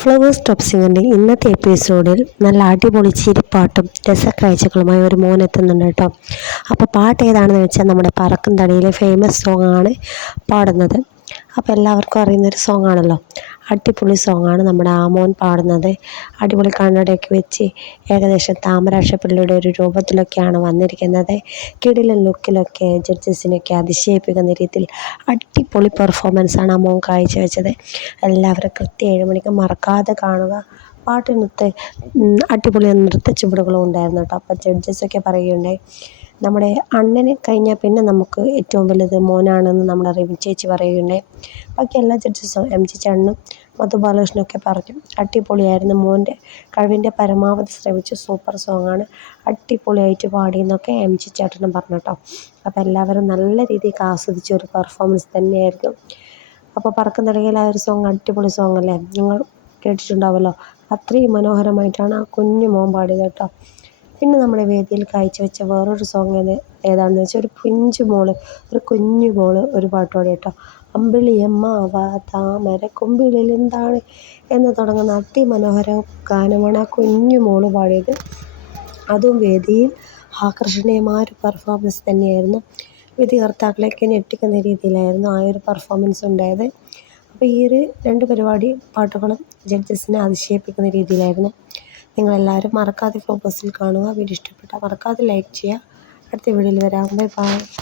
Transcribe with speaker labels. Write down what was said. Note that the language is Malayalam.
Speaker 1: ഫ്ലവേഴ്സ് ടോപ്പ് സിംഗറിന്റെ ഇന്നത്തെ എപ്പിസോഡിൽ നല്ല അടിപൊളി ചിരിപ്പാട്ടും രസക്കാഴ്ചകളുമായി ഒരു മോൻ എത്തുന്നുണ്ട് കേട്ടോ. അപ്പോൾ പാട്ട് ഏതാണെന്ന് വെച്ചാൽ നമ്മുടെ പറക്കും തടിയിലെ ഫേമസ് സോങ്ങാണ് പാടുന്നത്. അപ്പോൾ എല്ലാവർക്കും അറിയുന്നൊരു സോങ് ആണല്ലോ. അടിപൊളി ആണ് നമ്മുടെ ആമോൻ മോൻ പാടുന്നത്. അടിപൊളി കണ്ണടയൊക്കെ വെച്ച് ഏകദേശം താമരാക്ഷപ്പിള്ളിയുടെ ഒരു രൂപത്തിലൊക്കെയാണ് വന്നിരിക്കുന്നത്. കിടിലൻ ലുക്കിലൊക്കെ ജഡ്ജസിനൊക്കെ അതിശയിപ്പിക്കുന്ന രീതിയിൽ അടിപൊളി പെർഫോമൻസാണ് ആ മോൻ കാഴ്ചവെച്ചത്. എല്ലാവരും കൃത്യം ഏഴ് മണിക്ക് മറക്കാതെ കാണുക. പാട്ടിനൊത്ത് അടിപൊളി നൃത്ത ചുവടുകളും ഉണ്ടായിരുന്നു കേട്ടോ. അപ്പോൾ ജഡ്ജസൊക്കെ പറയുകയുണ്ടായി നമ്മുടെ അണ്ണന് കഴിഞ്ഞാൽ പിന്നെ നമുക്ക് ഏറ്റവും വലുത് മോനാണെന്ന് നമ്മുടെ റിമി ചേച്ചി പറയുകയുണ്ടായി. ബാക്കി എല്ലാ ജഡ്ജസും എം ജി ചേട്ടനും മധു ബാലകൃഷ്ണനൊക്കെ പറഞ്ഞു. അടിപൊളിയായിരുന്നു മോന്റെ കഴിവിന്റെ പരമാവധി ശ്രമിച്ചു. സൂപ്പർ സോങ്ങാണ് അടിപൊളിയായിട്ട് പാടിയെന്നൊക്കെ എം ജി ചേട്ടനും പറഞ്ഞു കേട്ടോ. അപ്പോൾ എല്ലാവരും നല്ല രീതിയിൽ ആസ്വദിച്ച ഒരു പെർഫോമൻസ് തന്നെയായിരുന്നു. അപ്പോൾ പറക്കം തുടങ്ങിയാൽ ആ ഒരു സോങ് അടിപൊളി സോങ് അല്ലേ? നിങ്ങൾ കേട്ടിട്ടുണ്ടാവുമല്ലോ. അത്രയും മനോഹരമായിട്ടാണ് ആ കുഞ്ഞു മോൻ പാടിയത് കേട്ടോ. പിന്നെ നമ്മുടെ വേദിയിൽ കാഴ്ചവെച്ച വേറൊരു സോങ് ഏത് ഏതാണെന്ന് വെച്ചാൽ ഒരു പിഞ്ചു മോൾ ഒരു കുഞ്ഞു മോൾ ഒരു പാട്ട് പാടി കേട്ടോ അമ്പിളിയമ്മാവ താമര കൊമ്പിളിൽ എന്താണ് എന്ന് തുടങ്ങുന്ന അതിമനോഹര ഗാനമാണ് ആ കുഞ്ഞു മോൾ പാടിയത്. അതും വേദിയിൽ ആകർഷണീയമായ ഒരു പെർഫോമൻസ് തന്നെയായിരുന്നു. വിധികർത്താക്കളെയൊക്കെ ഞെട്ടിക്കുന്ന രീതിയിലായിരുന്നു ആ ഒരു പെർഫോമൻസ് ഉണ്ടായത്. അപ്പോൾ ഈ ഒരു രണ്ട് പരിപാടി പാട്ടുകളും ജഡ്ജസിനെ അതിശയിപ്പിക്കുന്ന രീതിയിലായിരുന്നു. നിങ്ങളെല്ലാവരും മറക്കാതെ ഫോക്കസിൽ കാണുക. വീഡിയോ ഇഷ്ടപ്പെട്ടാൽ മറക്കാതെ ലൈക്ക് ചെയ്യുക. അടുത്ത വീഡിയോയിൽ വരാം. Bye bye